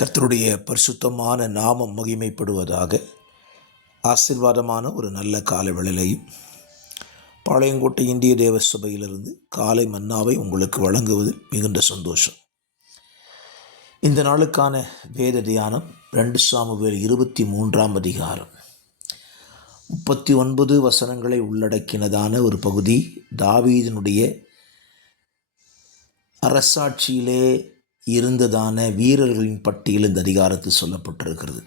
கர்த்தருடைய பரிசுத்தமான நாமம் மகிமைப்படுவதாக. ஆசீர்வாதமான ஒரு நல்ல காலை வேளையிலையும் பாளையங்கோட்டை இந்திய தேவ சபையிலிருந்து காலை மன்னாவை உங்களுக்கு வழங்குவதில் மிகுந்த சந்தோஷம். இந்த நாளுக்கான வேத தியானம் 2 சாமுவேல் 23ஆம் அதிகாரம் 39 வசனங்களை உள்ளடக்கினதான ஒரு பகுதி. தாவீதினுடைய அரசாட்சியிலே இருந்ததான வீரர்களின் பட்டியல் இந்த அதிகாரத்தில் சொல்லப்பட்டிருக்கிறது.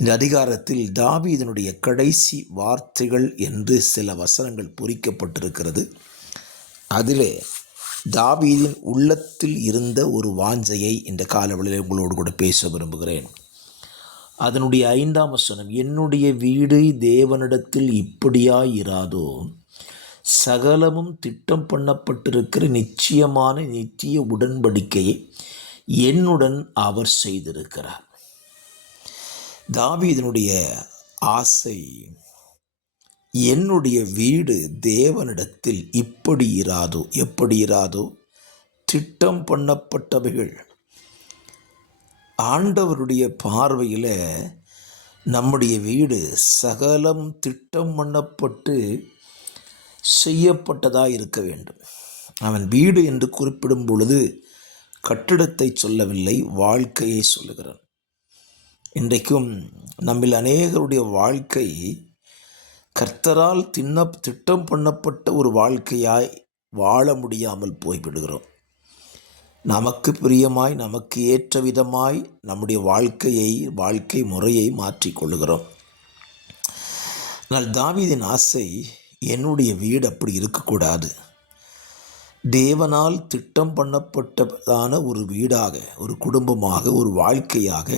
இந்த அதிகாரத்தில் தாவீதினுடைய கடைசி வார்த்தைகள் என்று சில வசனங்கள் பொறிக்கப்பட்டிருக்கிறது. அதிலே தாவீதின் உள்ளத்தில் இருந்த ஒரு வாஞ்சையை இந்த காலவெளியில் உங்களோடு கூட பேச விரும்புகிறேன். அதனுடைய 5ஆம் வசனம், என்னுடைய வீடு தேவனிடத்தில் இப்படியாயிராதோ, சகலமும் திட்டம் பண்ணப்பட்டிருக்கிற நிச்சயமான நித்திய உடன்படிக்கையை என்னுடன் அவர் செய்திருக்கிறார். தாவீதினுடைய ஆசை, என்னுடைய வீடு தேவனிடத்தில் இப்படி இராதோ. எப்படி இராதோ? திட்டம் பண்ணப்பட்டவைகள். ஆண்டவருடைய பார்வையில் நம்முடைய வீடு சகலம் திட்டம் பண்ணப்பட்டு செய்யப்பட்டதாக இருக்க வேண்டும். அவன் வீடு என்று குறிப்பிடும் பொழுது கட்டிடத்தை சொல்லவில்லை, வாழ்க்கையை சொல்லுகிறான். இன்றைக்கும் நம்மில் அநேகருடைய வாழ்க்கை கர்த்தரால் திட்டம் பண்ணப்பட்ட ஒரு வாழ்க்கையாய் வாழ முடியாமல் போய்விடுகிறோம். நமக்கு பிரியமாய், நமக்கு ஏற்ற விதமாய் நம்முடைய வாழ்க்கை முறையை மாற்றிக்கொள்ளுகிறோம். ஆனால் தாவீதின் ஆசை, என்னுடைய வீடு அப்படி இருக்கக்கூடாது. தேவனால் திட்டம் பண்ணப்பட்டதான ஒரு வீடாக, ஒரு குடும்பமாக, ஒரு வாழ்க்கையாக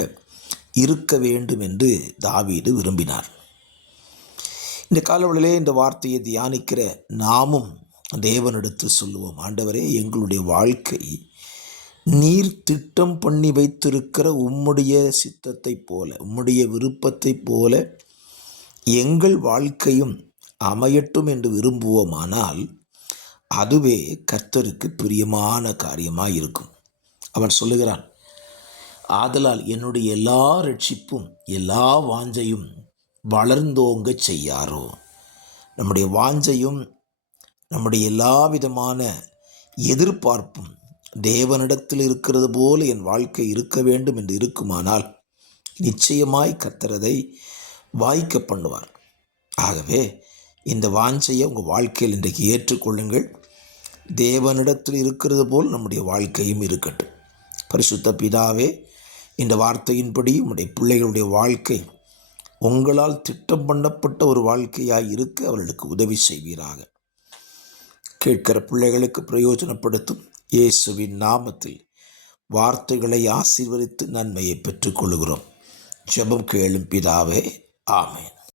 இருக்க வேண்டும் என்று தாவீது விரும்பினார். இந்த காலவெளியிலே இந்த வார்த்தையை தியானிக்கிற நாமும் தேவனிடத்து சொல்லுவோம், ஆண்டவரே, எங்களுடைய வாழ்க்கை நீர் திட்டம் பண்ணி வைத்திருக்கிற உம்முடைய சித்தத்தை போல, உம்முடைய விருப்பத்தை போல எங்கள் வாழ்க்கையும் அமையட்டும் என்று விரும்புவோமானால் அதுவே கர்த்தருக்கு பிரியமான காரியமாக இருக்கும். அவன் சொல்லுகிறான், ஆதலால் என்னுடைய எல்லா ரட்சிப்பும் எல்லா வாஞ்சையும் வளர்ந்தோங்க செய்யாரோ. நம்முடைய வாஞ்சையும் நம்முடைய எல்லா விதமான எதிர்பார்ப்பும் தேவனிடத்தில் இருக்கிறது போல என் வாழ்க்கை இருக்க வேண்டும் என்று இருக்குமானால் நிச்சயமாய் கர்த்தரதை வாய்க்க பண்ணுவார். ஆகவே இந்த வாஞ்சையை உங்கள் வாழ்க்கையில் இன்றைக்கு ஏற்றுக்கொள்ளுங்கள். தேவனிடத்தில் இருக்கிறது போல் நம்முடைய வாழ்க்கையும் இருக்கட்டும். பரிசுத்த பிதாவே, இந்த வார்த்தையின்படி உங்களுடைய பிள்ளைகளுடைய வாழ்க்கை உங்களால் திட்டம் பண்ணப்பட்ட ஒரு வாழ்க்கையாய் இருக்க அவர்களுக்கு உதவி செய்வீராக. கேட்கிற பிள்ளைகளுக்கு பிரயோஜனப்படுத்தும் இயேசுவின் நாமத்தில் வார்த்தைகளை ஆசீர்வதித்து நன்மையை பெற்றுக்கொள்கிறோம். ஜெபம் கேளும் பிதாவே, ஆமென்.